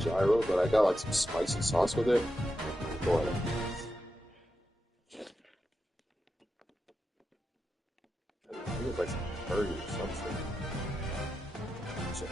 gyro, but I got like some spicy sauce with it. Boy. I think it's like some curry or something. So,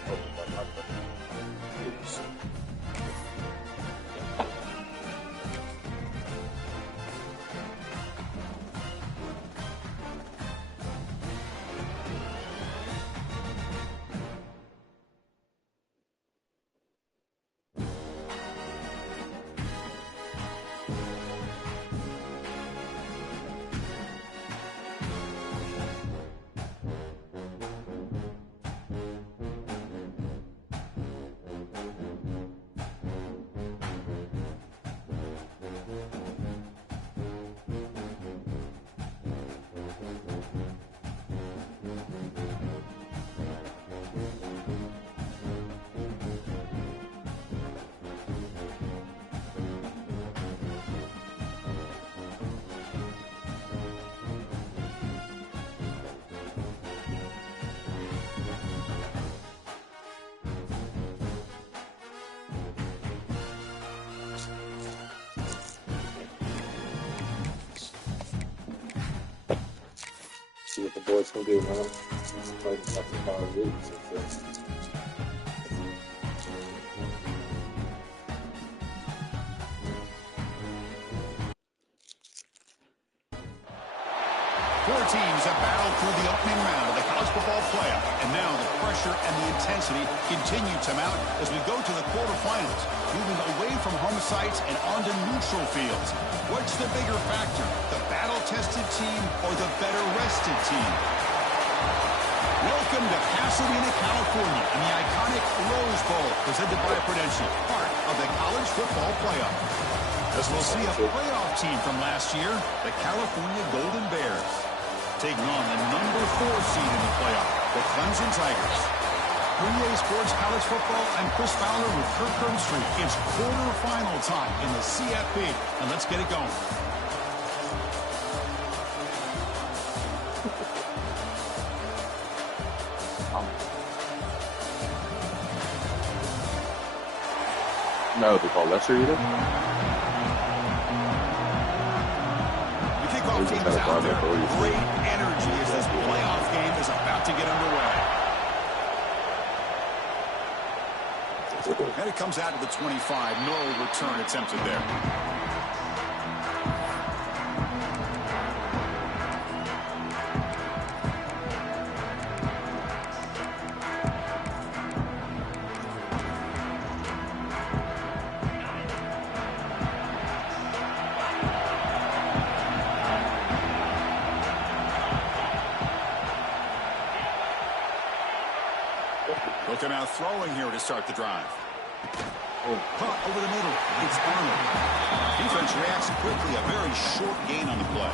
see what the boys can do, man. Playing second power leagues and this. Four teams have battled through the opening round of the college football playoff, and now the pressure and the intensity continue to mount as we go to the quarterfinals, moving away from home sites and onto neutral fields. What's the bigger factor, the battle-tested team or the better-rested team? Welcome to Pasadena, California, in the iconic Rose Bowl, presented by Prudential, part of the college football playoff. As we'll see a playoff team from last year, the California Golden Bears, taking on the number 4 seed in the playoff, the Clemson Tigers. For EA Sports College Football, I'm Chris Fowler with Kirk Herbstreit. It's quarterfinal time in the CFP, and let's get it going. No, they call lesser either. The kickoff team is out there. Great energy as this playoff game is about to get underway. And it comes out to the 25. No return attempted there. Looking out throwing here to start the drive. Caught over the middle. It's Arnold. Defense reacts quickly. A very short gain on the play.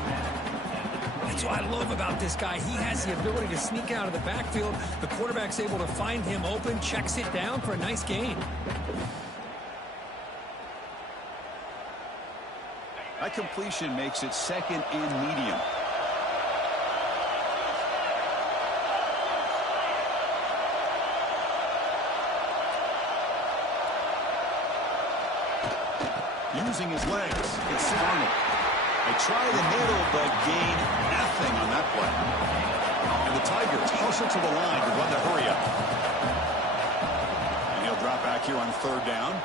That's what I love about this guy. He has the ability to sneak out of the backfield. The quarterback's able to find him open, checks it down for a nice gain. That completion makes it second and medium. Using his legs, it's Arnold. They try the middle, but gain nothing on that play. And the Tigers hustle to the line to run the hurry up. And he'll drop back here on third down.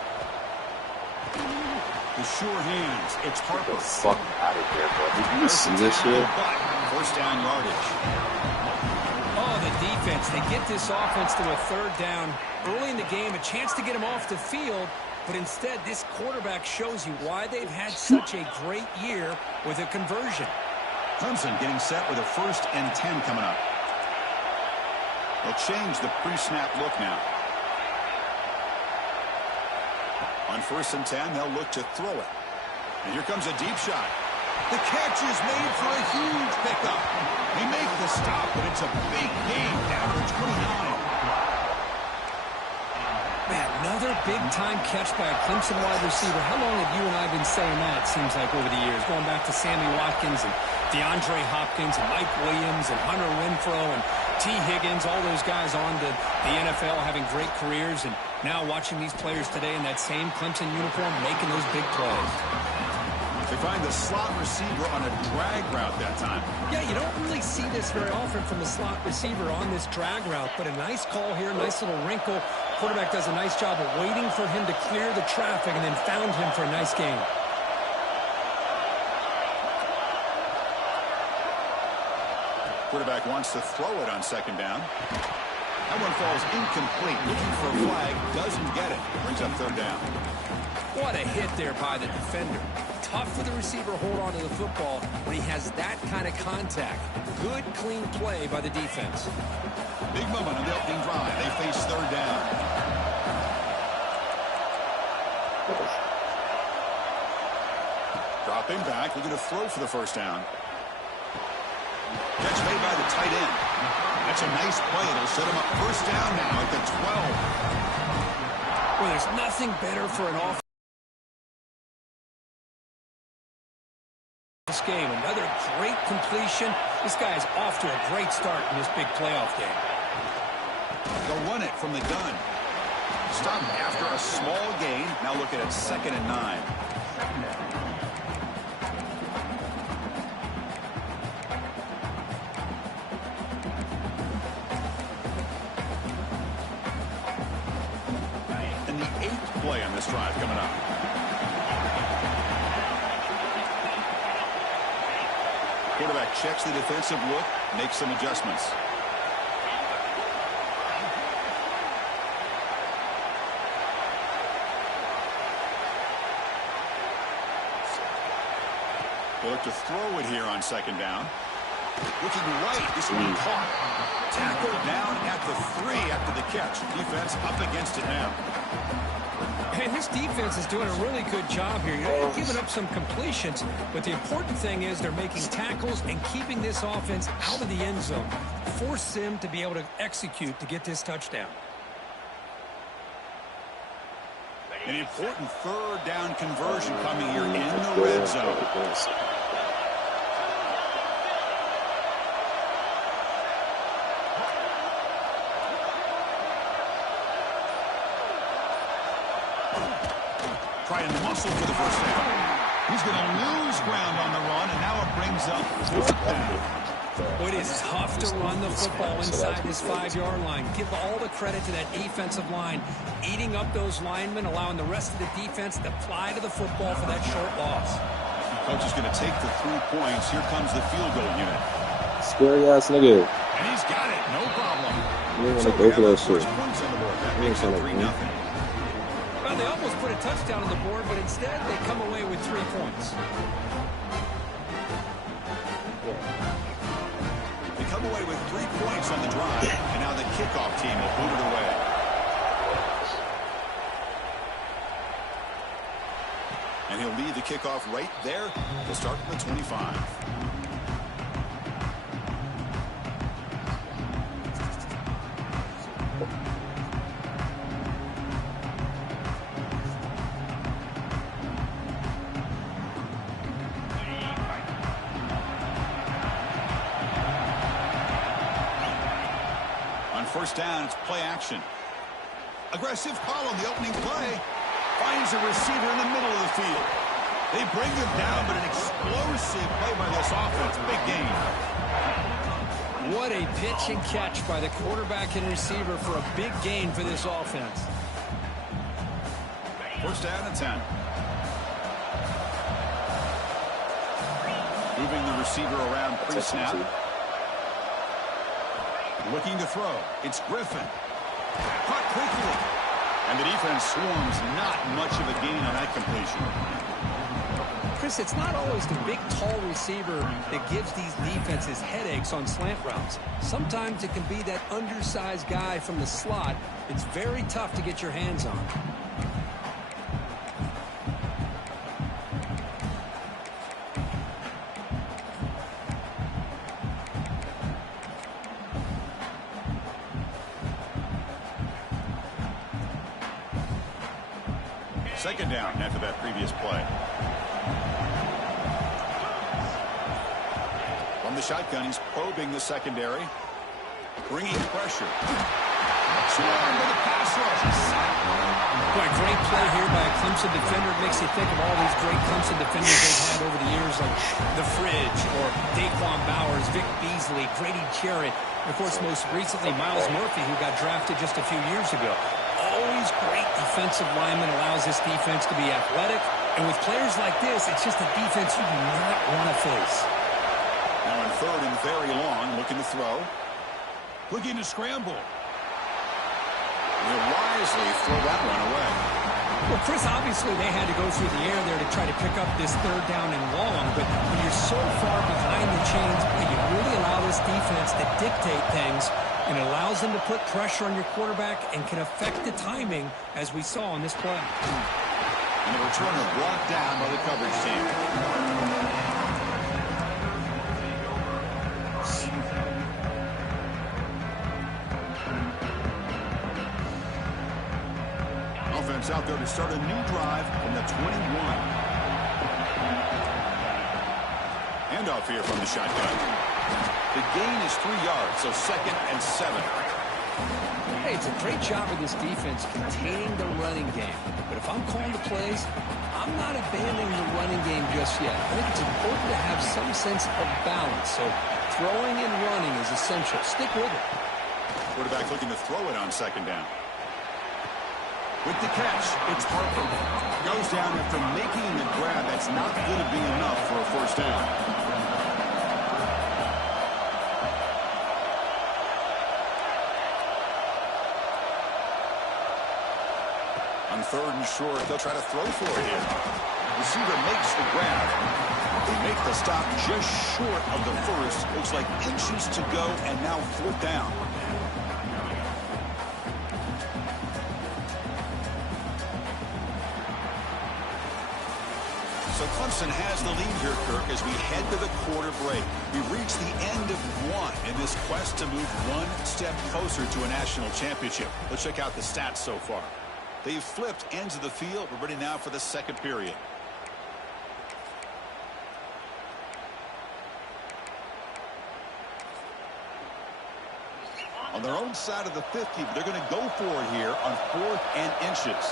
The sure hands, it's Harper. Get the fuck out of here, bro. Did you see this shit? First down yardage. Oh, the defense. They get this offense to a third down early in the game, a chance to get him off the field. But instead, this quarterback shows you why they've had such a great year with a conversion. Clemson getting set with a 1st and 10 coming up. They'll change the pre-snap look now. On 1st and 10, they'll look to throw it. And here comes a deep shot. The catch is made for a huge pickup. They make the stop, but it's a big gain down to 29. Man, another big-time catch by a Clemson wide receiver. How long have you and I been saying that, it seems like, over the years? Going back to Sammy Watkins and DeAndre Hopkins and Mike Williams and Hunter Renfrow. And T. Higgins, all those guys on to the NFL having great careers, and now watching these players today in that same Clemson uniform making those big plays. They find the slot receiver on a drag route that time. Yeah, you don't really see this very often from the slot receiver on this drag route, but a nice call here, nice little wrinkle. Quarterback does a nice job of waiting for him to clear the traffic and then found him for a nice gain. Quarterback wants to throw it on second down. That one falls incomplete. Looking for a flag, doesn't get it. Brings up third down. What a hit there by the defender. Tough for the receiver to hold on to the football when he has that kind of contact. Good, clean play by the defense. Big moment on the opening drive. They face third down. Dropping back, looking to throw for the first down. Catch made by the tight end. That's a nice play. It'll set him up first down now at the 12. Well, there's nothing better for an offense. This game, another great completion. This guy is off to a great start in this big playoff game. They'll run it from the gun. Stop after a small gain. Now looking at 2nd and 9. And the 8th play on this drive coming up. Quarterback checks the defensive look, makes some adjustments. They look to throw it here on second down. Looking right, this one caught. Tackled down at the 3 after the catch. Defense up against it now. And this defense is doing a really good job here. They're giving up some completions, but the important thing is they're making tackles and keeping this offense out of the end zone. Force them to be able to execute to get this touchdown. An important third down conversion coming here in the red zone. Trying to muscle for the first down. He's going to lose ground on the run, and now it brings up 4th down. It is tough to run the football inside this 5-yard line. Give all the credit to that defensive line, eating up those linemen, allowing the rest of the defense to fly to the football for that short loss. Coach is going to take the 3 points. Here comes the field goal unit. Scary ass nigga. And he's got it, no problem. You don't want to go for that shit. Points on the board. That makes it 3-0. Well, they almost put a touchdown on the board, but instead they come away with 3 points. They come away with 3 points on the drive, and now the kickoff team will boot it away. And he'll lead the kickoff right there. He'll start from the 25. First down, it's play action. Aggressive call on the opening play. Finds a receiver in the middle of the field. They bring him down, but an explosive play by this offense. Big gain. What a pitch and catch by the quarterback and receiver for a big gain for this offense. First down and 10. Moving the receiver around pre-snap. Looking to throw. It's Griffin. Caught quickly. And the defense swarms. Not much of a gain on that completion. Chris, it's not always the big, tall receiver that gives these defenses headaches on slant routes. Sometimes it can be that undersized guy from the slot. It's very tough to get your hands on. Second down after that previous play. From the shotgun, he's probing the secondary. Bringing pressure. Swarmed with a pass rush. Boy, great play here by a Clemson defender. It makes you think of all these great Clemson defenders they've had over the years, like The Fridge or Daquan Bowers, Vic Beasley, Grady Jarrett, and of course, most recently, Miles Murphy, who got drafted just a few years ago. Always great defensive lineman, allows this defense to be athletic. And with players like this, it's just a defense you do not want to face. Now on third and very long, looking to throw. Looking to scramble. They'll wisely throw that one away. Well, Chris, obviously they had to go through the air there to try to pick up this third down and long, but when you're so far behind the chains, you really allow this defense to dictate things, and it allows them to put pressure on your quarterback and can affect the timing, as we saw in this play. And the returner brought down by the coverage team. Offense out there to start a new drive from the 21. Handoff here from the shotgun. The gain is 3 yards, so 2nd and 7. Hey, it's a great job of this defense containing the running game. But if I'm calling the plays, I'm not abandoning the running game just yet. I think it's important to have some sense of balance. So throwing and running is essential. Stick with it. Quarterback looking to throw it on 2nd down. With the catch, it's Harper. Goes down after making the grab. That's not going to be enough for a 1st down. On 3rd and short, they'll try to throw for it here. Receiver makes the grab. They make the stop just short of the 1st. Looks like inches to go, and now 4th down. So Clemson has the lead here, Kirk, as we head to the quarter break. We reach the end of one in this quest to move one step closer to a national championship. Let's check out the stats so far. They've flipped ends of the field. We're ready now for the 2nd period. On their own side of the 50, they're going to go for it here on 4th and inches.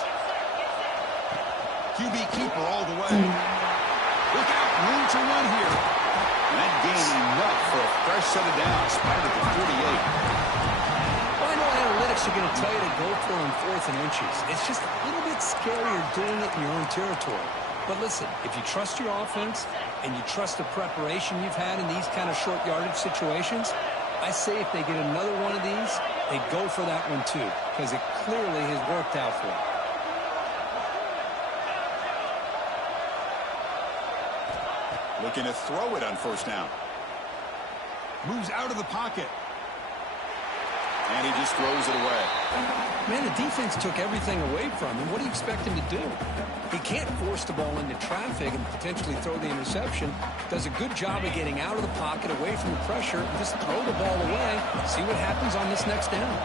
QB keeper all the way. Look out, room to run here. And that gain enough for a fresh set of downs, spotted at the 48. Well, I know analytics are going to tell you to go for on 4th and inches. It's just a little bit scarier doing it in your own territory. But listen, if you trust your offense and you trust the preparation you've had in these kind of short yardage situations, I say if they get another one of these, they go for that one too, because it clearly has worked out for them. Looking to throw it on 1st down. Moves out of the pocket. And he just throws it away. Man, the defense took everything away from him. What do you expect him to do? He can't force the ball into traffic and potentially throw the interception. Does a good job of getting out of the pocket, away from the pressure, and just throw the ball away. See what happens on this next down.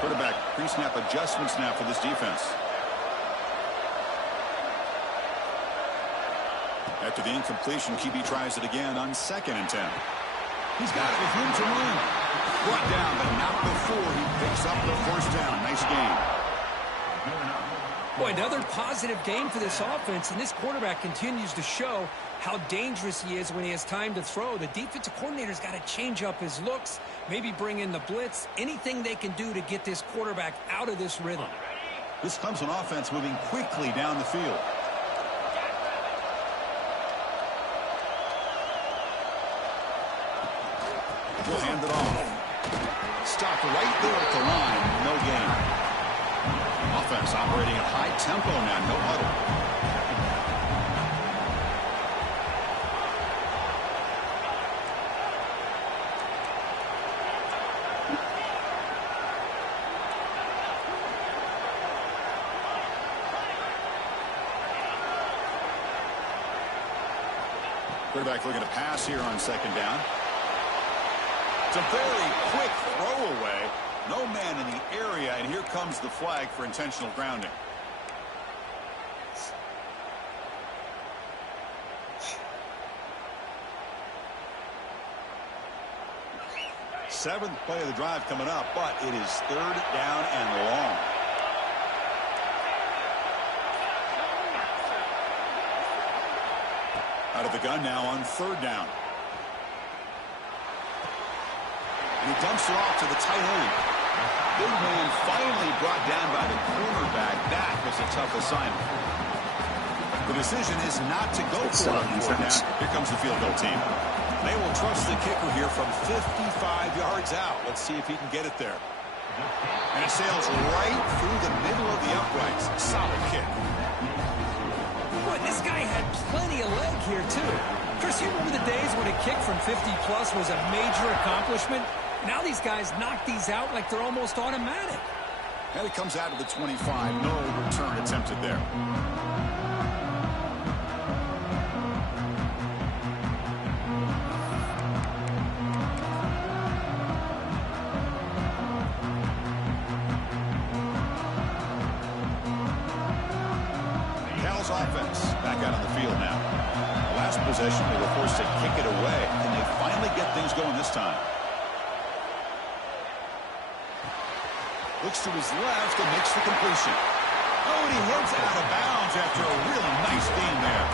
Quarterback pre-snap adjustments now for this defense. After the incompletion, QB tries it again on 2nd and 10. He's got it with room to run. Brought down, but not before he picks up the 1st down. Nice game. Boy, another positive game for this offense, and this quarterback continues to show how dangerous he is when he has time to throw. The defensive coordinator's got to change up his looks, maybe bring in the blitz, anything they can do to get this quarterback out of this rhythm. This Clemson offense moving quickly down the field. Will hand it off. Stopped right there at the line. No gain. Offense operating at high tempo now. No huddle. Quarterback looking to pass here on 2nd down. It's a very quick throwaway. No man in the area, and here comes the flag for intentional grounding. seventh play of the drive coming up, but it is third down and long. Out of the gun now on third down. And he dumps it off to the tight end. Big man finally brought down by the cornerback. That was a tough assignment. The decision is not to go for it on fourth down. Here comes the field goal team. They will trust the kicker here from 55 yards out. Let's see if he can get it there. And it sails right through the middle of the uprights. Solid kick. Boy, this guy had plenty of leg here, too. Chris, you remember the days when a kick from 50-plus was a major accomplishment? Now these guys knock these out like they're almost automatic. And it comes out of the 25. No return attempted there. Cal's offense back out on the field now. The last possession, they were forced to kick it away. Can they finally get things going this time? Looks to his left and makes the completion. Oh, and he heads out of bounds after a really nice gain there.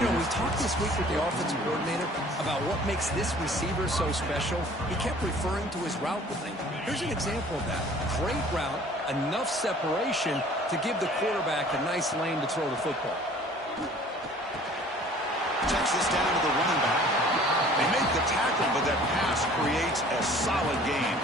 You know, we talked this week with the offensive coordinator about what makes this receiver so special. He kept referring to his route running. Here's an example of that. Great route, enough separation to give the quarterback a nice lane to throw the football. Checks this down to the running back. They make the tackle, but that pass creates a solid gain.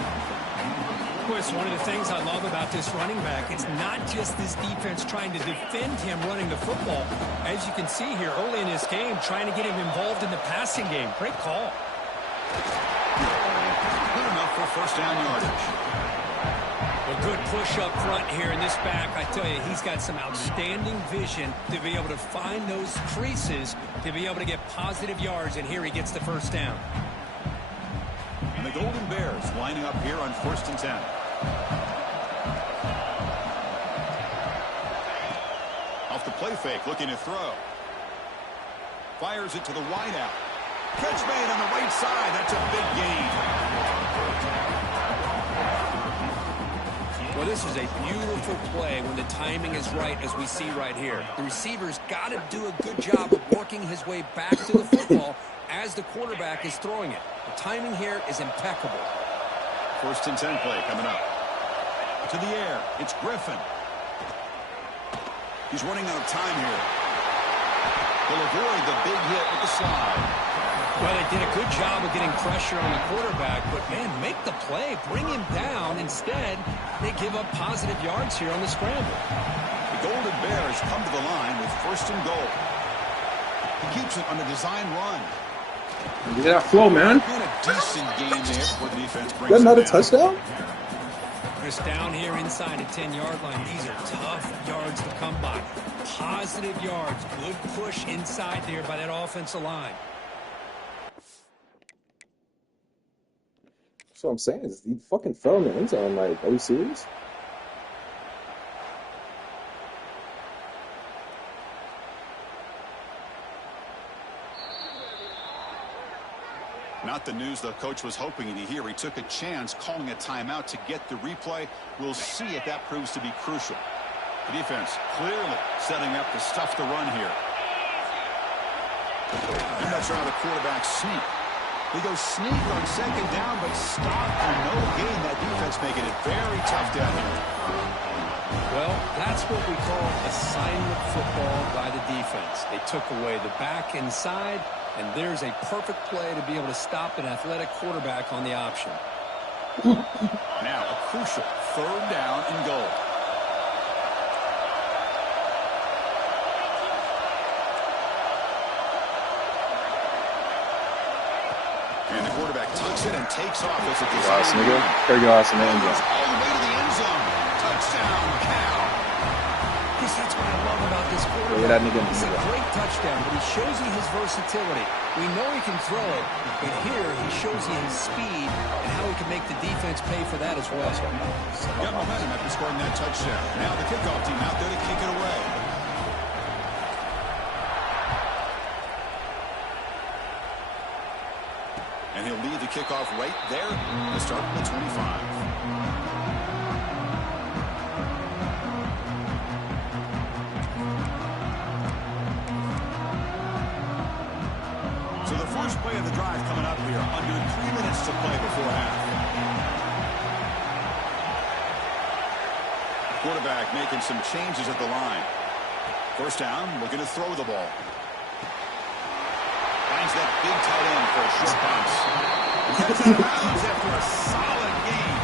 Chris, one of the things I love about this running back, it's not just this defense trying to defend him running the football. As you can see here early in this game, trying to get him involved in the passing game. Great call. Good enough for first down yardage. A good push up front here in this back. I tell you, he's got some outstanding vision to be able to find those creases, to be able to get positive yards, and here he gets the first down. And the Golden Bears lining up here on 1st and 10. Off the play fake, looking to throw. Fires it to the wideout. Catch made on the right side. That's a big gain. Well, this is a beautiful play when the timing is right, as we see right here. The receiver's got to do a good job of working his way back to the football as the quarterback is throwing it. The timing here is impeccable. 1st and 10 play coming up. To the air. It's Griffin. He's running out of time here. He'll avoid the big hit with the slide. Well, they did a good job of getting pressure on the quarterback, but, man, make the play. Bring him down. Instead, they give up positive yards here on the scramble. The Golden Bears come to the line with 1st and goal. He keeps it on the design run. Get that flow, man. Been a decent game there before the defense brings That's not a down. touchdown? Just down here inside the 10-yard line. These are tough yards to come by. Positive yards. Good push inside there by that offensive line. That's what I'm saying. Is he fucking fell in the end zone. Like, are you serious? Not the news the coach was hoping to hear. He took a chance calling a timeout to get the replay. We'll see if that proves to be crucial. The defense clearly setting up to stuff the run here. And that's how the quarterback sneak. They go sneak on 2nd down, but stop and no gain. That defense making it very tough down here. Well, that's what we call assignment football by the defense. They took away the back inside, and there's a perfect play to be able to stop an athletic quarterback on the option. Now a crucial 3rd down and goal. And the quarterback tucks it and takes off as a Last nigga. There you go, that's an end All zone. the way to the end zone. Touchdown, Cal. Yes, that's what I love about this Look quarterback. at that nigga in the It's a middle. great touchdown, but he shows you his versatility. We know he can throw it, but here he shows you his speed and how he can make the defense pay for that as well. Got momentum after scoring that touchdown. Now the kickoff team out there to kick it away. And And he'll lead the kickoff right there to start the 25. So the first play of the drive coming up here. Under 3 minutes to play before half. Quarterback making some changes at the line. First down, looking to throw the ball. Finds that big tight end for a short pass. Gets out of bounds after a solid game.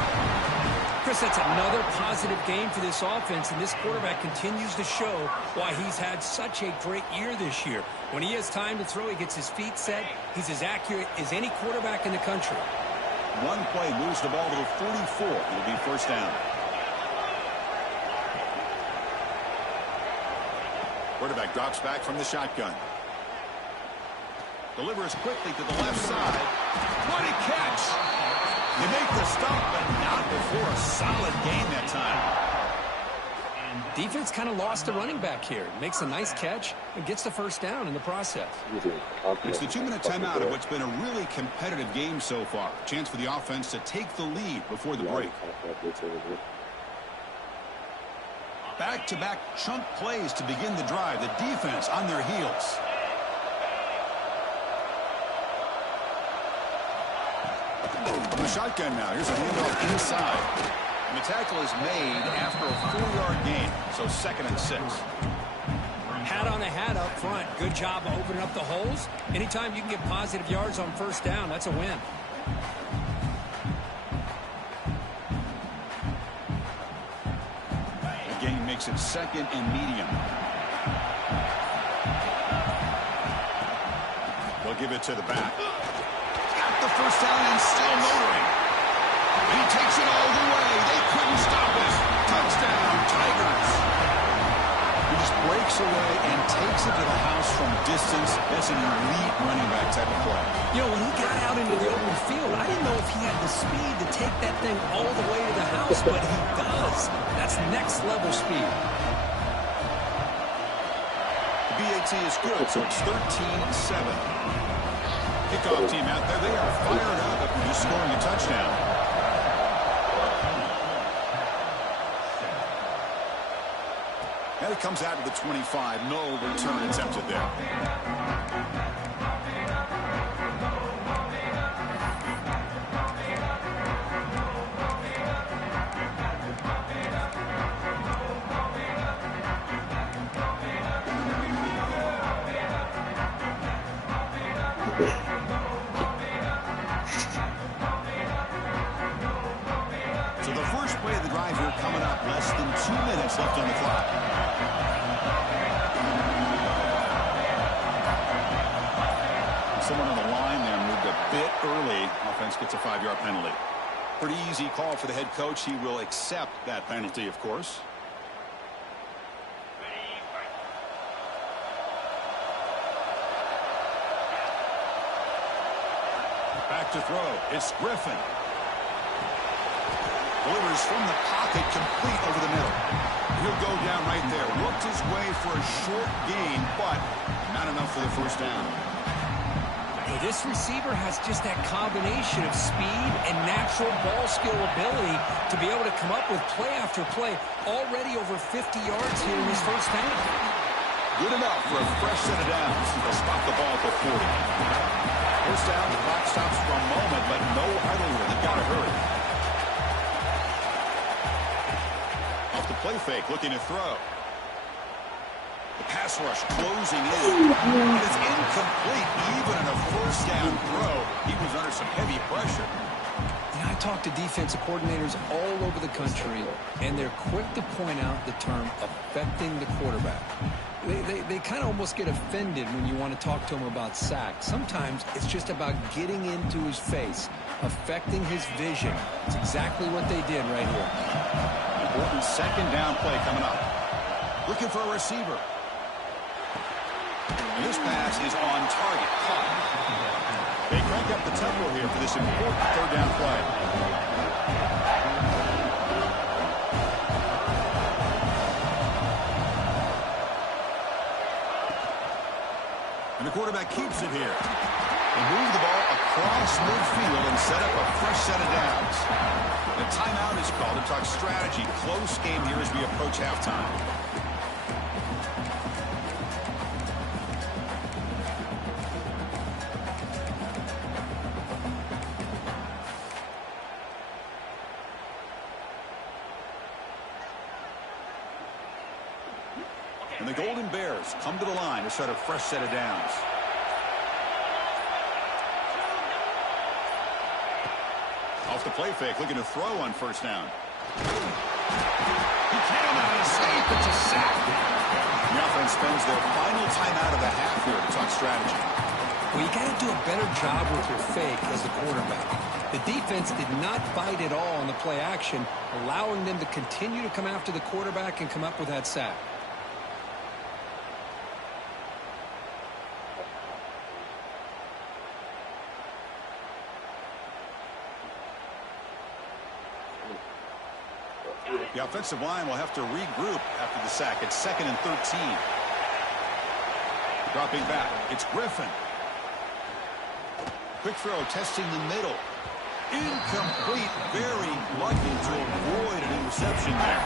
Chris, that's another positive game for this offense, and this quarterback continues to show why he's had such a great year this year. When he has time to throw, he gets his feet set. He's as accurate as any quarterback in the country. One play moves the ball to the 44. It'll be first down. Quarterback drops back from the shotgun. Delivers quickly to the left side. What a catch! You make the stop, but not before a solid gain that time. Defense kind of lost the running back here. Makes a nice catch and gets the first down in the process. It's the 2-minute timeout of what's been a really competitive game so far. Chance for the offense to take the lead before the break. Back-to-back chunk plays to begin the drive. The defense on their heels. From the shotgun now. Here's a handoff inside. And the tackle is made after a 4-yard gain. So 2nd and 6. Hat on a hat up front. Good job of opening up the holes. Anytime you can get positive yards on first down, that's a win. The gain makes it 2nd and medium. They'll give it to the back. Got the first down and still motoring. And he takes it all the way. They couldn't stop us. Touchdown, Tigers. He just breaks away and takes it to the house from distance. That's an elite running back type of play. You know, when he got out into the open field, I didn't know if he had the speed to take that thing all the way to the house, but he does. That's next level speed. The BAT is good, so it's 13-7. Kickoff team out there, they are fired up after just scoring a touchdown. And it comes out to the 25. No return attempted there. So the first play of the drive here coming up. Less than 2 minutes left on the clock. Someone on the line there moved a bit early. Offense gets a 5-yard penalty. Pretty easy call for the head coach. He will accept that penalty, of course. Back to throw. It's Griffin. Delivers from the pocket, complete over the middle. He'll go down right there. Worked his way for a short gain, but not enough for the first down. Hey, this receiver has just that combination of speed and natural ball skill ability to be able to come up with play after play. Already over 50 yards here in his first half. Good enough for a fresh set of downs. They'll stop the ball at the 40. First down, the clock stops for a moment, but no huddle here. They've got to hurry. Off the play fake, looking to throw. The pass rush closing in. And it's incomplete. Even in a first down throw, he was under some heavy pressure. You know, I talk to defensive coordinators all over the country, and they're quick to point out the term affecting the quarterback. They kind of almost get offended when you want to talk to them about sacks. Sometimes it's just about getting into his face, affecting his vision. It's exactly what they did right here. Important second down play coming up. Looking for a receiver. And this pass is on target. Caught. They crank up the tempo here for this important third down play. And the quarterback keeps it here. They move the ball cross midfield and set up a fresh set of downs. The timeout is called to talk strategy. Close game here as we approach halftime. And the Golden Bears come to the line to start a fresh set of downs. Off the play fake, looking to throw on first down. He can't out of safe. It's a sack. The offense spends their final timeout of the half here to talk strategy. Well, you got to do a better job with your fake as the quarterback. The defense did not bite at all on the play action, allowing them to continue to come after the quarterback and come up with that sack. The offensive line will have to regroup after the sack. It's 2nd and 13. Dropping back, it's Griffin. Quick throw, testing the middle. Incomplete, very lucky to avoid an interception there.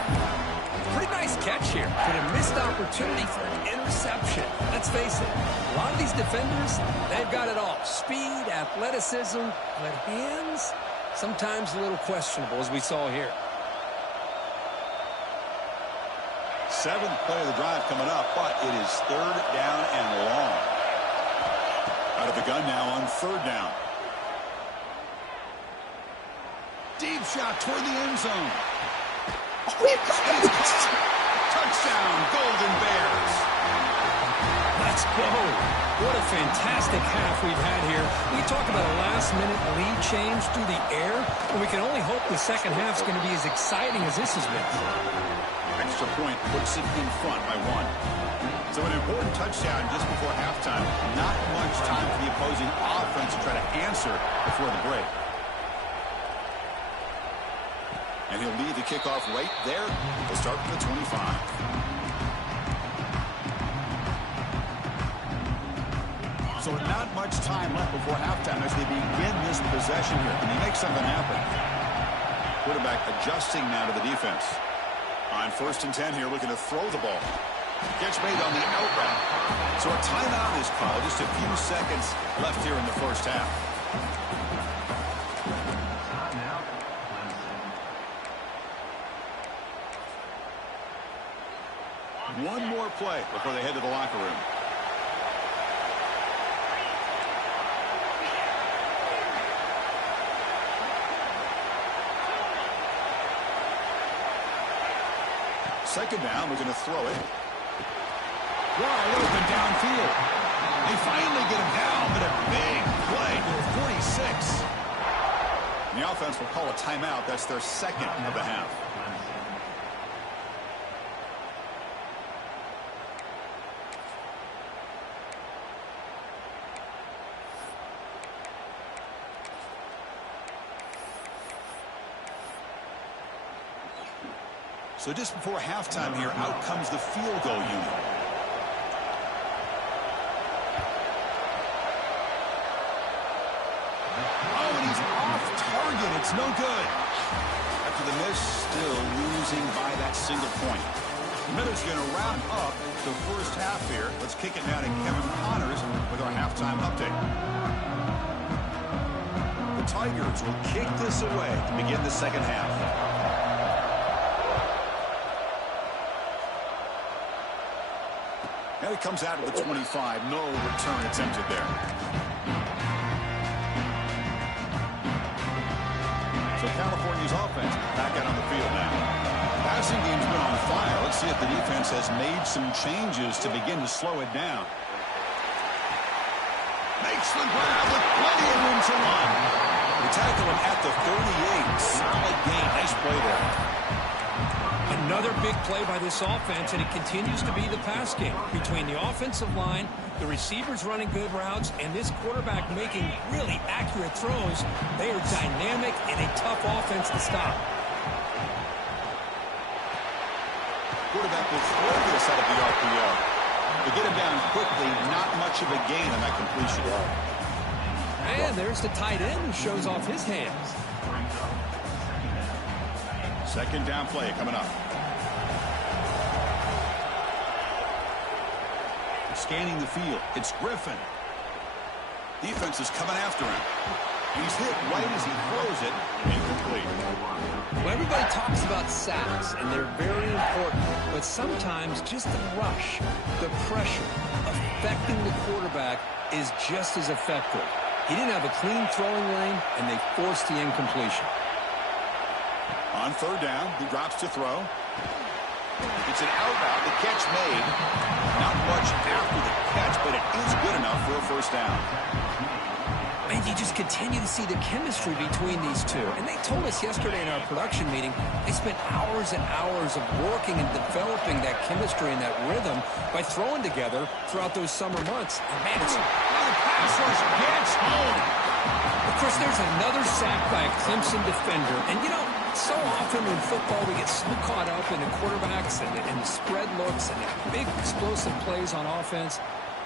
Pretty nice catch here, but a missed opportunity for an interception. Let's face it, a lot of these defenders, they've got it all. Speed, athleticism, but hands, sometimes a little questionable, as we saw here. 7th play of the drive coming up, but it is 3rd down and long. Out of the gun now on 3rd down. Deep shot toward the end zone. Touchdown, Golden Bears. Let's go. What a fantastic half we've had here. We talk about a last-minute lead change through the air, and we can only hope the second half's going to be as exciting as this has been. Extra point puts it in front by 1. So an important touchdown just before halftime. Not much time for the opposing offense to try to answer before the break. And he'll lead the kickoff right there. He'll start from the 25. So not much time left before halftime as they begin this possession here. Can they make something happen? Quarterback adjusting now to the defense. On 1st and 10 here, looking to throw the ball. Catch made on the out route. So a timeout is called. Just a few seconds left here in the first half. One more play before they head to the locker room. Second down, we're going to throw it. Wide open downfield. They finally get him down, but a big play for 46. And the offense will call a timeout. That's their 2nd of the half. So just before halftime here, out comes the field goal unit. Oh, and he's off target. It's no good. After the miss, still losing by that single point. The Miller's going to wrap up the first half here. Let's kick it now to Kevin Connors with our halftime update. The Tigers will kick this away to begin the second half. And it comes out of the 25. No return attempted there. So California's offense back out on the field now. Passing game's been on fire. Let's see if the defense has made some changes to begin to slow it down. Makes the grab with plenty of room to run. We tackle him at the 38. Solid gain. Nice play there. Another big play by this offense, and it continues to be the pass game between the offensive line, the receivers running good routes, and this quarterback making really accurate throws. They are dynamic and a tough offense to stop. Quarterback will throw this out of the RPO. To get him down quickly, not much of a gain on that completion. And there's the tight end who shows off his hands. Second down play coming up. Scanning the field. It's Griffin. Defense is coming after him. He's hit right as he throws it. Incomplete. Well, everybody talks about sacks, and they're very important. But sometimes just the rush, the pressure, affecting the quarterback is just as effective. He didn't have a clean throwing lane, and they forced the incompletion. On third down, he drops to throw. It's an out-route. The catch made. Not much after the catch, but it is good enough for a first down. And you just continue to see the chemistry between these two. And they told us yesterday in our production meeting, they spent hours and hours of working and developing that chemistry and that rhythm by throwing together throughout those summer months. And man, it's... The pass rush gets home. Of course, there's another sack by a Clemson defender. And, you know, so often in football we get so caught up in the quarterbacks and the spread looks and the big explosive plays on offense.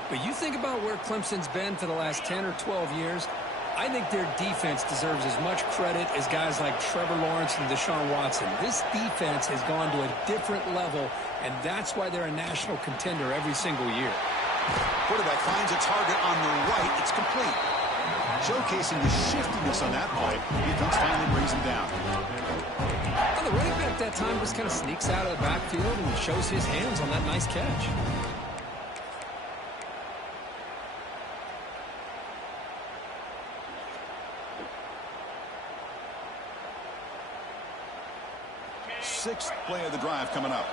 But you think about where Clemson's been for the last 10 or 12 years, I think their defense deserves as much credit as guys like Trevor Lawrence and Deshaun Watson. This defense has gone to a different level, and that's why they're a national contender every single year. Quarterback finds a target on the right. It's complete. Showcasing the shiftiness on that play. Defense finally brings him down. Well, the running back that time just kind of sneaks out of the backfield and shows his hands on that nice catch. Sixth play of the drive coming up.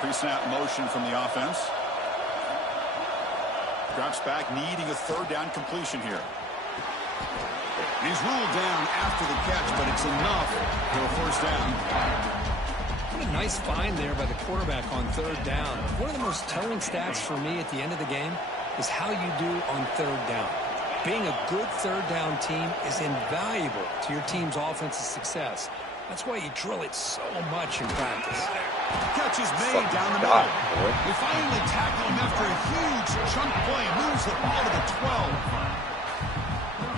Pre-snap motion from the offense. Drops back, needing a third down completion here. And he's ruled down after the catch, but it's enough for a first down. What a nice find there by the quarterback on third down. One of the most telling stats for me at the end of the game is how you do on third down. Being a good third down team is invaluable to your team's offensive success. That's why you drill it so much in practice. Catch is made down the middle. We finally tackle him after a huge chunk play. Moves the ball to the 12.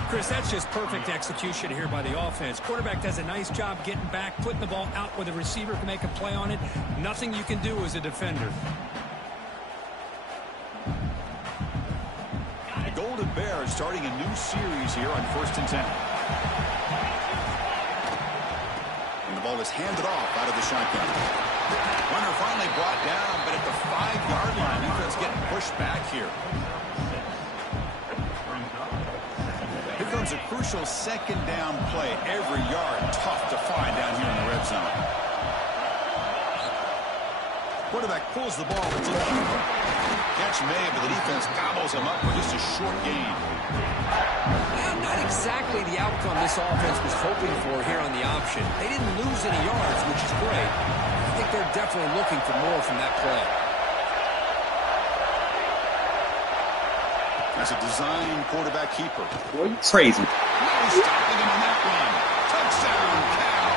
Chris, that's just perfect execution here by the offense. Quarterback does a nice job getting back, putting the ball out where the receiver can make a play on it. Nothing you can do as a defender. The Golden Bears starting a new series here on 1st and 10. And the ball is handed off out of the shotgun. Runner finally brought down, but at the 5-yard line, defense getting pushed back here. Here comes a crucial second down play. Every yard tough to find down here in the red zone. Quarterback pulls the ball. It's a keeper. Catch made, but the defense gobbles him up for just a short gain. Well, not exactly the outcome this offense was hoping for here on the option. They didn't lose any yards, which is great. I think they're definitely looking for more from that play. That's a design quarterback keeper. Boy, you crazy. Now he's stopping him on that run. Touchdown, Cal.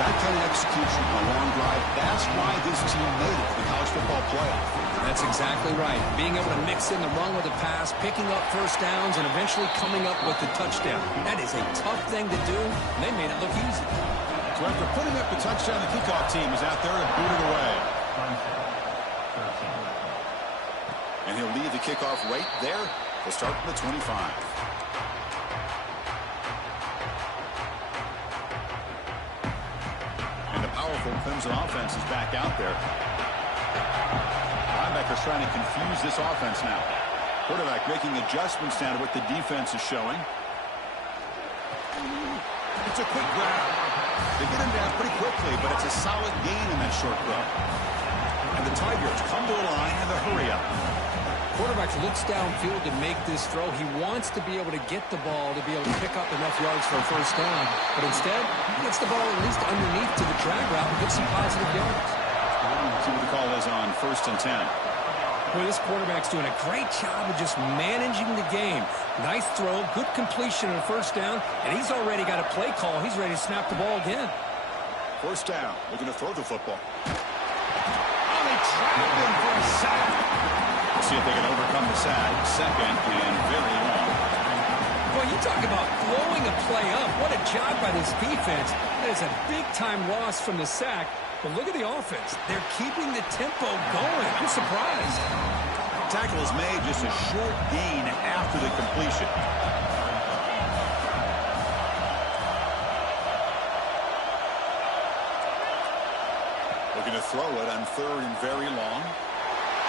That kind of execution on a long drive, that's why this team made it to the college football playoff. That's exactly right. Being able to mix in the run with the pass, picking up first downs, and eventually coming up with the touchdown. That is a tough thing to do, and they made it look easy. So after putting up the touchdown, the kickoff team is out there to boot it away. And he'll lead the kickoff right there. He'll start from the 25. And the powerful Clemson offense is back out there. Linebackers trying to confuse this offense now. Quarterback making adjustments now to what the defense is showing. It's a quick grab. They get him down pretty quickly, but it's a solid gain in that short throw. And the Tigers come to a line in the hurry up. Quarterback looks downfield to make this throw. He wants to be able to get the ball to be able to pick up enough yards for a first down. But instead, he gets the ball at least underneath to the drag route and gets some positive yards. See what the call is on 1st and 10. Boy, this quarterback's doing a great job of just managing the game. Nice throw, good completion on a first down, and he's already got a play call. He's ready to snap the ball again. First down, looking to throw the football. Oh, they trapped him for a sack. We'll see if they can overcome the sack. Second and very long. Boy, you talk about blowing a play up. What a job by this defense. That is a big-time loss from the sack. But look at the offense. They're keeping the tempo going. I'm surprised. Tackle is made, just a short gain after the completion. Looking to throw it on third and very long.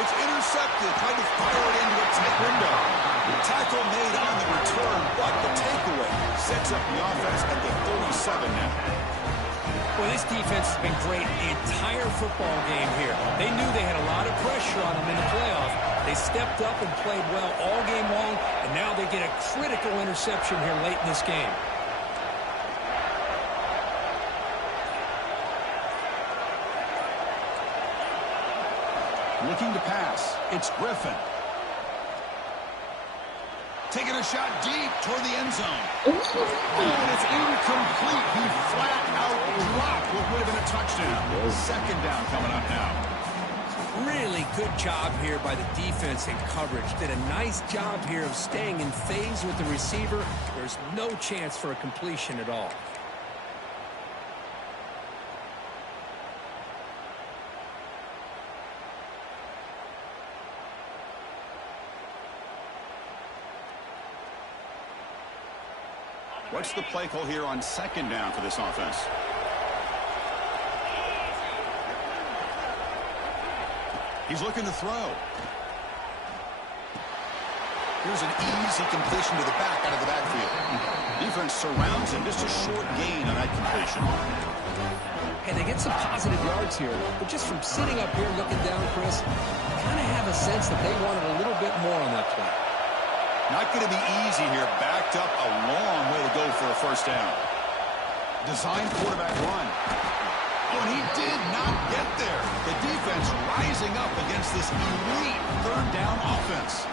It's intercepted. Tried to fire it into a tight window. Tackle made on the return, but the takeaway sets up the offense at the 37 now. Well, this defense has been great the entire football game here. They knew they had a lot of pressure on them in the playoff. They stepped up and played well all game long, and now they get a critical interception here late in this game. Looking to pass. It's Griffin. Taking a shot deep toward the end zone. And it's incomplete. He flat out dropped what would have been a touchdown. Second down coming up now. Really good job here by the defense in coverage. Did a nice job here of staying in phase with the receiver. There's no chance for a completion at all. What's the play call here on second down for this offense? He's looking to throw. Here's an easy completion to the back out of the backfield. Defense surrounds him. Just a short gain on that completion. And they get some positive yards here, but just from sitting up here looking down, Chris, kind of have a sense that they wanted a little bit more on that play. Not going to be easy here. Backed up a long way to go for a first down. Design quarterback run. Oh, and he did not get there. The defense rising up against this elite third down offense.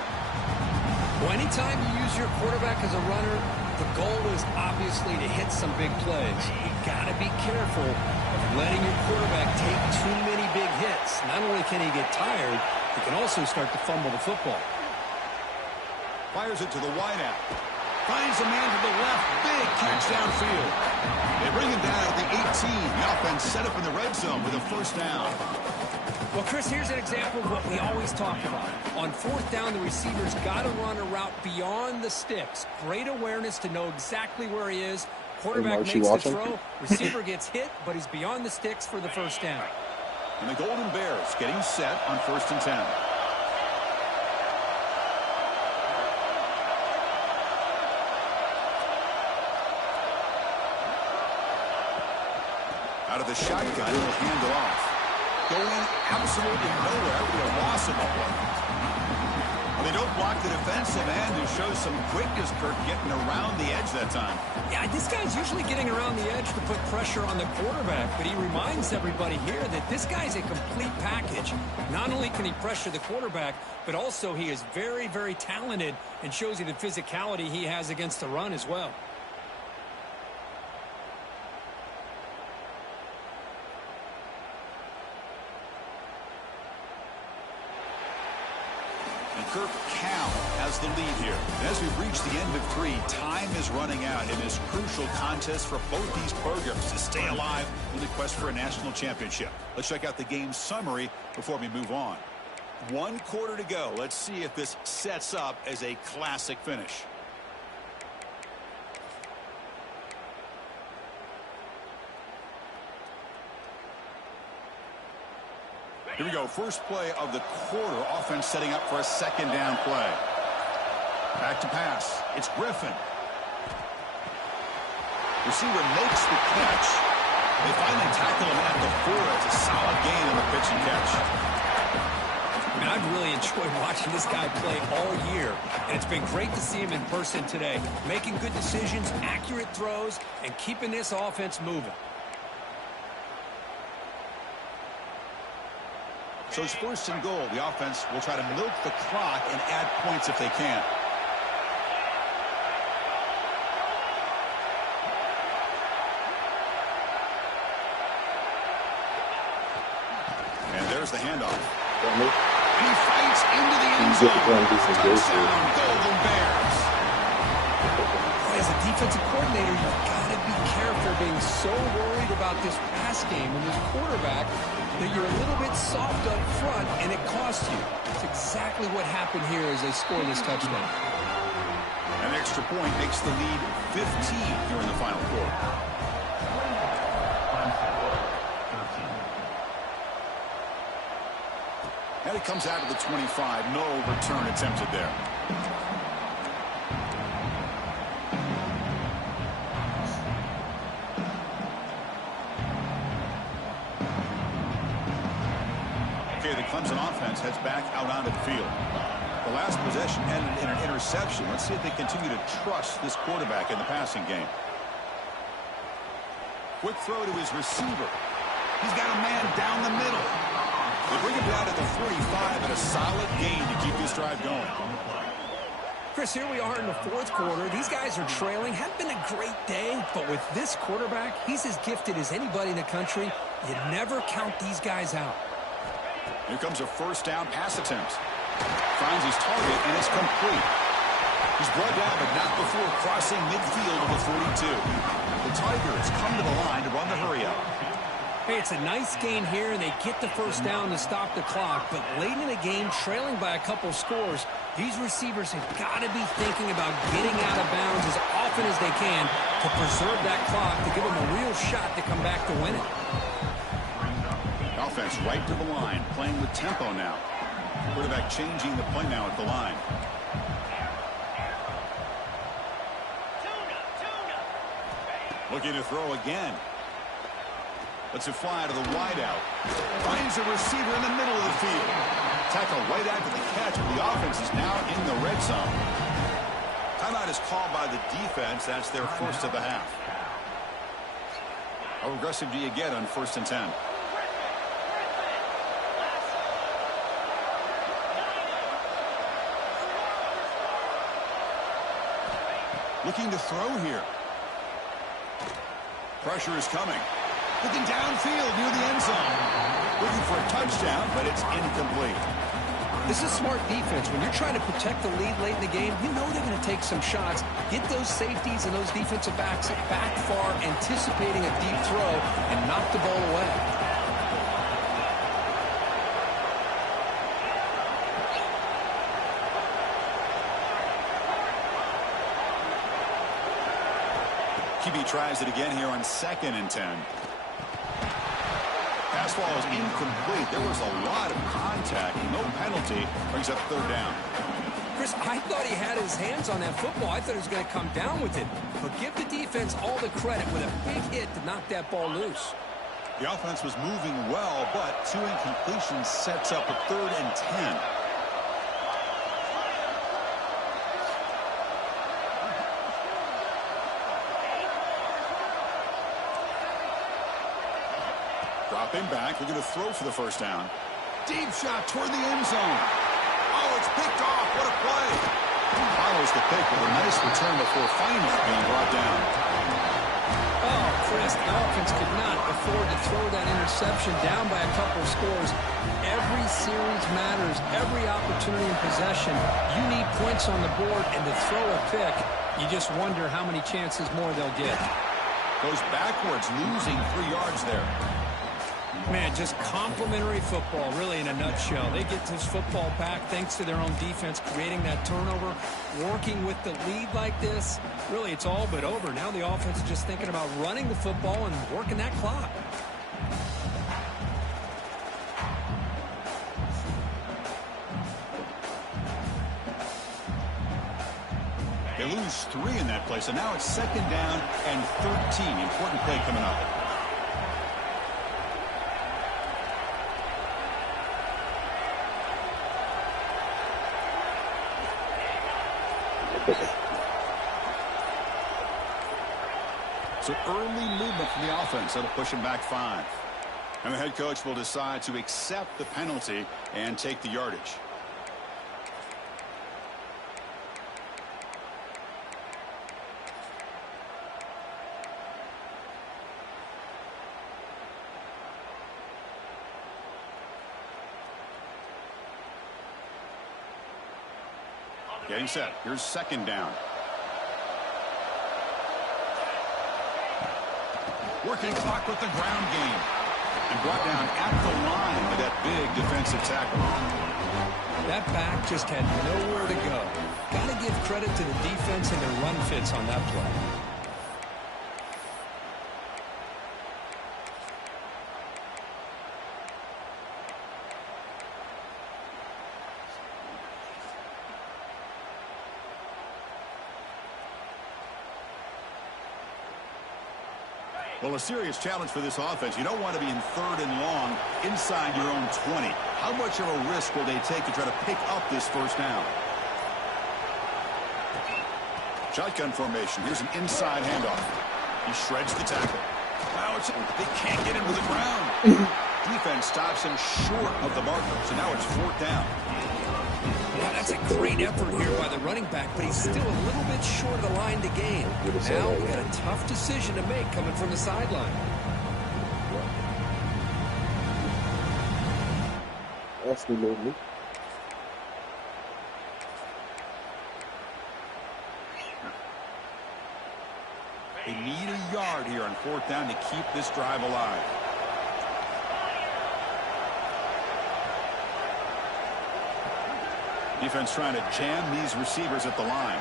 Well, anytime you use your quarterback as a runner, the goal is obviously to hit some big plays. You got to be careful of letting your quarterback take too many big hits. Not only can he get tired, he can also start to fumble the football. Fires it to the wideout. Finds a man to the left. Big catch downfield. They bring him down at the 18. The offense set up in the red zone with a first down. Well, Chris, here's an example of what we always talk about. On fourth down, the receiver's got to run a route beyond the sticks. Great awareness to know exactly where he is. Quarterback makes the throw. Receiver gets hit, but he's beyond the sticks for the first down. And the Golden Bears getting set on 1st and 10. Out of the shotgun, he'll hand it off. Going absolutely nowhere with a loss of a play. Well, they don't block the defensive end and show some quickness, Kirk, getting around the edge that time. Yeah, this guy's usually getting around the edge to put pressure on the quarterback, but he reminds everybody here that this guy's a complete package. Not only can he pressure the quarterback, but also he is very, very talented and shows you the physicality he has against the run as well. Kirk Cal has the lead here. And as we've reached the end of 3, time is running out in this crucial contest for both these programs to stay alive in the quest for a national championship. Let's check out the game summary before we move on. 1 quarter to go. Let's see if this sets up as a classic finish. Here we go. First play of the quarter. Offense setting up for a second down play. Back to pass. It's Griffin. Receiver makes the catch. They finally tackle him at the 4. It's a solid gain on the pitch and catch. I mean, I've really enjoyed watching this guy play all year, and it's been great to see him in person today. Making good decisions, accurate throws, and keeping this offense moving. So it's first and goal. The offense will try to milk the clock and add points if they can. And there's the handoff. And he fights into the end zone. Touchdown, Golden Bears. As a defensive coordinator, you've got to be careful being so worried about this pass game and this quarterback that you're a little bit soft up front and it costs you. It's exactly what happened here as they score this touchdown. An extra point makes the lead 15 here in the final quarter. And it comes out of the 25. No return attempted there. Okay, the Clemson offense heads back out onto the field. The last possession ended in an interception. Let's see if they continue to trust this quarterback in the passing game. Quick throw to his receiver. He's got a man down the middle. They bring him down to the 45 and a solid gain to keep this drive going. Chris, here we are in the fourth quarter. These guys are trailing. Hadn't been a great day, but with this quarterback, he's as gifted as anybody in the country. You never count these guys out. Here comes a first down pass attempt. Finds his target, and it's complete. He's brought down, but not before crossing midfield of the 42. The Tigers come to the line to run the hurry up. Hey, it's a nice gain here, and they get the first down to stop the clock. But late in the game, trailing by a couple scores, these receivers have got to be thinking about getting out of bounds as often as they can to preserve that clock, to give them a real shot to come back to win it. Offense right to the line, playing with tempo now. Quarterback changing the play now at the line. Looking to throw again. Lets it fly to the wideout. Finds a receiver in the middle of the field. Tackle right after the catch, but the offense is now in the red zone. Timeout is called by the defense. That's their first of the half. How aggressive do you get on 1st and 10? Looking to throw here. Pressure is coming. Looking downfield near the end zone. Looking for a touchdown, but it's incomplete. This is smart defense. When you're trying to protect the lead late in the game, you know they're going to take some shots. Get those safeties and those defensive backs back far, anticipating a deep throw, and knock the ball away. QB tries it again here on 2nd and 10. Pass ball is incomplete. There was a lot of contact. No penalty. Brings up 3rd down. Chris, I thought he had his hands on that football. I thought he was going to come down with it. But give the defense all the credit with a big hit to knock that ball loose. The offense was moving well, but 2 incompletions sets up a 3rd and 10. Dropping back, they're going to throw for the first down. Deep shot toward the end zone. Oh, it's picked off. What a play. Follows the pick with a nice return before finally being brought down. Oh, Chris, the offense could not afford to throw that interception down by a couple of scores. Every series matters. Every opportunity in possession. You need points on the board, and to throw a pick, you just wonder how many chances more they'll get. Goes backwards, losing 3 yards there. Man, just complimentary football, really, in a nutshell. They get this football back thanks to their own defense, creating that turnover, working with the lead like this. Really, it's all but over. Now the offense is just thinking about running the football and working that clock. They lose 3 in that play, so now it's 2nd down and 13. Important play coming up. So early movement from the offense. That'll push him back 5. And the head coach will decide to accept the penalty and take the yardage. Getting set. Here's second down. Working clock with the ground game. And brought down at the line with that big defensive tackle. That back just had nowhere to go. Got to give credit to the defense and their run fits on that play. Well, a serious challenge for this offense. You don't want to be in third and long inside your own 20. How much of a risk will they take to try to pick up this first down? Shotgun formation. Here's an inside handoff. He shreds the tackle. Now they can't get him to the ground. Defense stops him short of the marker, so now it's fourth down. Yeah, that's a great effort here by the running back, but he's still a little bit short of the line to gain. Now we got a tough decision to make coming from the sideline. Absolutely. They need a yard here on fourth down to keep this drive alive. Defense trying to jam these receivers at the line.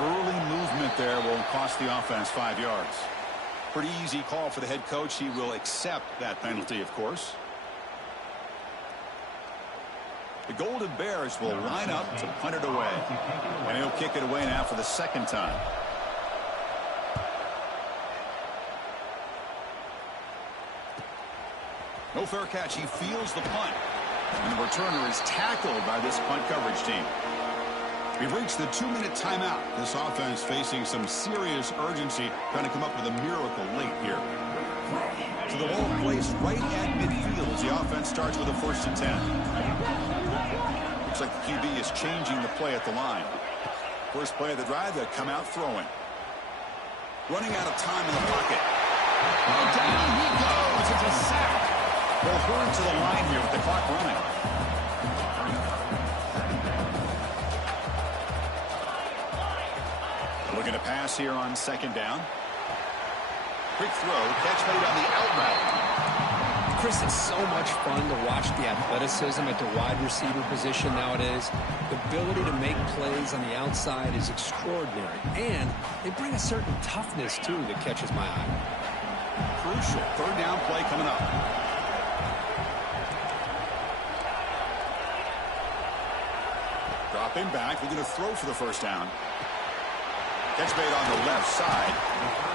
Early movement there will cost the offense 5 yards. Pretty easy call for the head coach. He will accept that penalty, of course. The Golden Bears will line up to punt it away. And he'll kick it away now for the second time. No fair catch. He feels the punt. And the returner is tackled by this punt coverage team. We've reached the 2-minute timeout. This offense facing some serious urgency, trying to come up with a miracle late here. So the ball placed right at midfield as the offense starts with a 1st and 10. Looks like the QB is changing the play at the line. First play of the drive, they'll come out throwing. Running out of time in the pocket. Oh, down he goes. It's a sack. They'll hurry to the line here with the clock running. Looking to pass here on second down. Quick throw, catch made on the out route. Chris, it's so much fun to watch the athleticism at the wide receiver position nowadays. The ability to make plays on the outside is extraordinary. And they bring a certain toughness, too, that catches my eye. Crucial third down play coming up. Dropping back, looking to throw for the first down. Catch made on the left side.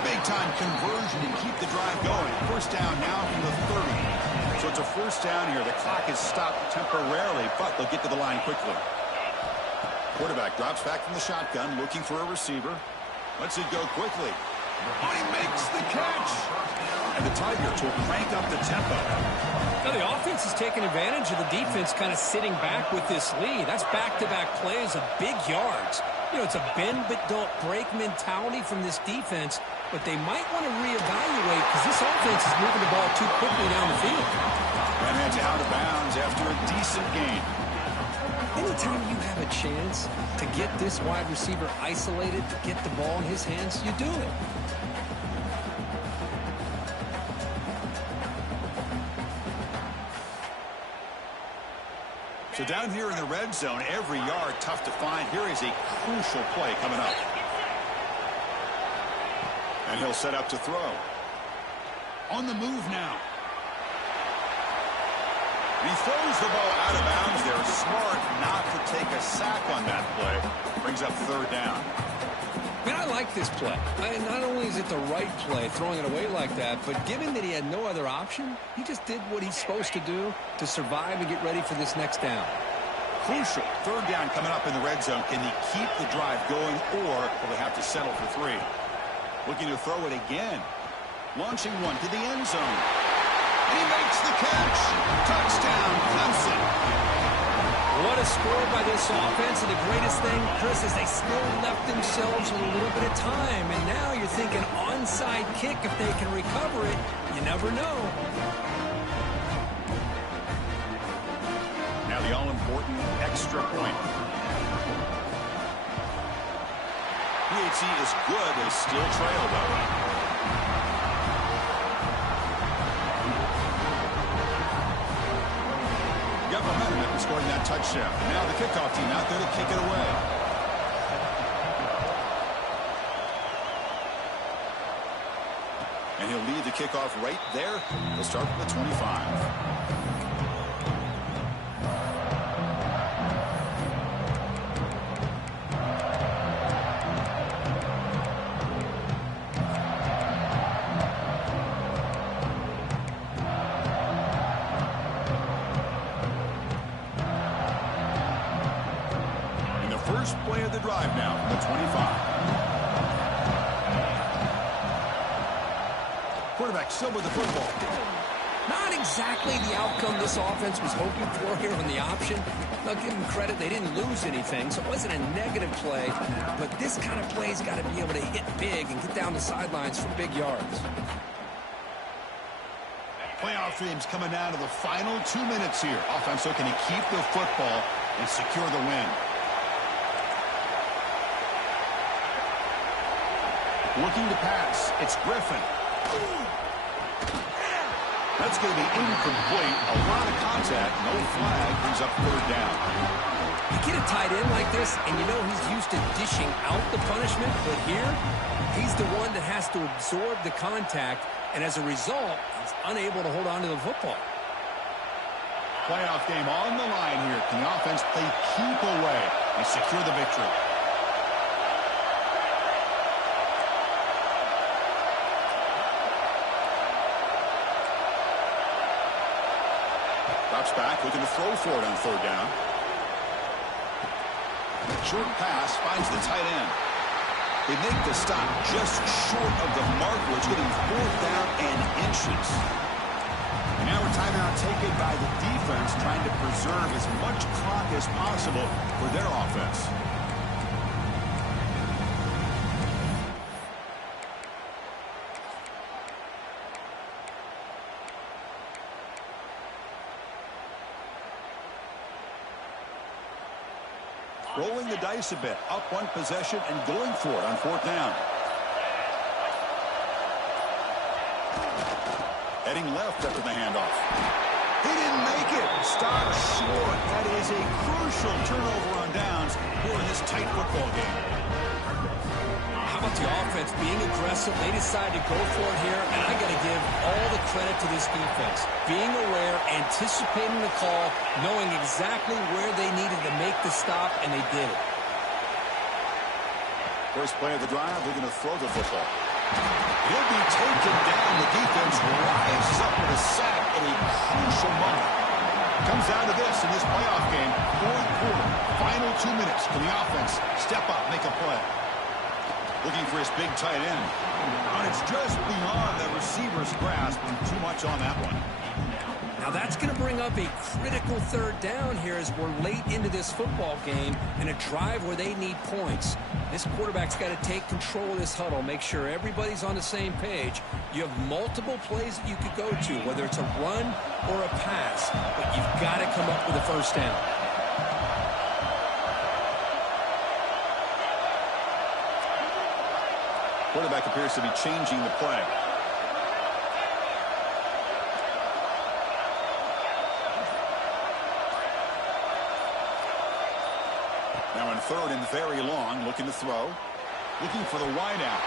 Big time conversion to keep the drive going. First down now from the 30. So it's a first down here. The clock is stopped temporarily, but they'll get to the line quickly. Quarterback drops back from the shotgun, looking for a receiver. Lets it go quickly. Oh, he makes the catch. And the Tigers will crank up the tempo. Now the offense is taking advantage of the defense kind of sitting back with this lead. That's back-to-back plays of big yards. You know, it's a bend but don't break mentality from this defense, but they might want to reevaluate because this offense is moving the ball too quickly down the field. And it's out of bounds after a decent gain. Anytime you have a chance to get this wide receiver isolated, to get the ball in his hands, you do it. So down here in the red zone, every yard tough to find. Here is a crucial play coming up. And he'll set up to throw. On the move now. And he throws the ball out of bounds there. Smart not to take a sack on that play. Brings up third down. Man, I like this play. Not only is it the right play, throwing it away like that, but given that he had no other option, he just did what he's supposed to do to survive and get ready for this next down. Crucial. Third down coming up in the red zone. Can he keep the drive going, or will they have to settle for 3? Looking to throw it again. Launching one to the end zone. And he makes the catch. Touchdown, Clemson. What a score by this offense. And the greatest thing, Chris, is they still left themselves a little bit of time. And now you're thinking onside kick if they can recover it. You never know. Now the all-important extra point. PAT is good. They still trail, though. Got momentum after scoring that touchdown. Now the kickoff team out there to kick it away. And he'll lead the kickoff right there. They'll start from the 25. First play of the drive now from the 25. Quarterback still with the football. Not exactly the outcome this offense was hoping for here on the option. I'll give them credit. They didn't lose anything, so it wasn't a negative play. But this kind of play's got to be able to hit big and get down the sidelines for big yards. Playoff dreams coming down to the final 2 minutes here. Offense looking to keep the football and secure the win. Looking to pass. It's Griffin. That's going to be incomplete. A lot of contact. No flag. Brings up third down. You get a tight end like this, and you know he's used to dishing out the punishment. But here, he's the one that has to absorb the contact. And as a result, he's unable to hold on to the football. Playoff game on the line here. Can the offense play keep away and secure the victory? Drops back, looking to throw for it on third down. Short pass finds the tight end. They make the stop just short of the marker. It's getting 4th down and inches. And now a timeout taken by the defense, trying to preserve as much clock as possible for their offense. Rolling the dice a bit, up one possession and going for it on 4th down. Heading left after the handoff. He didn't make it. Stopped short. That is a crucial turnover on downs here in this tight football game. How about the offense being aggressive? They decided to go for it here, and I got to give all the credit to this defense. Being aware, anticipating the call, knowing exactly where they needed to make the stop, and they did it. First play of the drive, they're going to throw the football. He'll be taken down. The defense rises up with a sack at a crucial moment. Comes down to this in this playoff game. 4th quarter, final 2 minutes. Can the offense step up, make a play? Looking for his big tight end. And it's just beyond the receiver's grasp. Too much on that one. Now that's going to bring up a critical 3rd down here as we're late into this football game and a drive where they need points. This quarterback's got to take control of this huddle, make sure everybody's on the same page. You have multiple plays that you could go to, whether it's a run or a pass, but you've got to come up with a 1st down. Quarterback appears to be changing the play. Now in 3rd and very long, looking to throw. Looking for the wide out.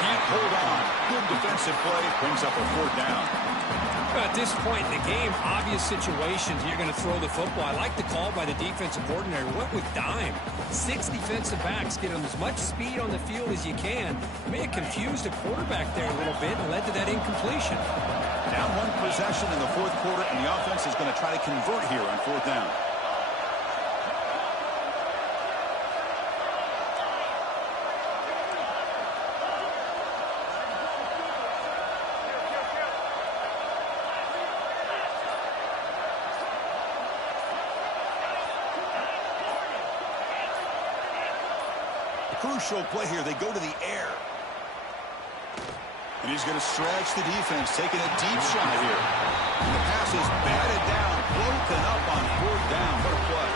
Can't hold on. Good defensive play. Brings up a 4th down. At this point in the game, obvious situations, you're going to throw the football. I like the call by the defensive coordinator. Went with dime. 6 defensive backs, get them as much speed on the field as you can. May have confused the quarterback there a little bit and led to that incompletion. Down one possession in the 4th quarter, and the offense is going to try to convert here on 4th down. crucial play here. They go to the air. And he's going to stretch the defense, taking a deep shot here. And the pass is batted down, broken up on 4th down. What a play.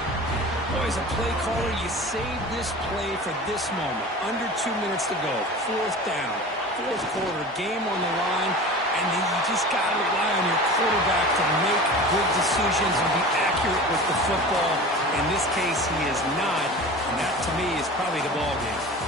Boy, as a play caller, you save this play for this moment. Under 2 minutes to go. 4th down. 4th quarter, game on the line. And then you just got to rely on your quarterback to make good decisions and be accurate with the football. In this case, he is not. And that, to me, is probably the ball game.